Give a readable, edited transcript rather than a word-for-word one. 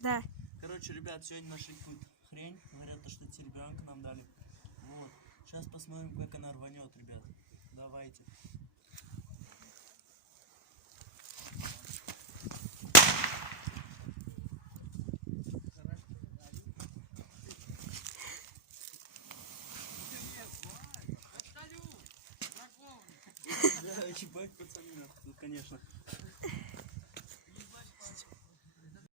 Да. Короче, ребят, сегодня нашли какую-то хрень. Говорят, что телеграммку нам дали. Вот. Сейчас посмотрим, как она рванет, ребят. Давайте. Да, ебать, пацаны, конечно.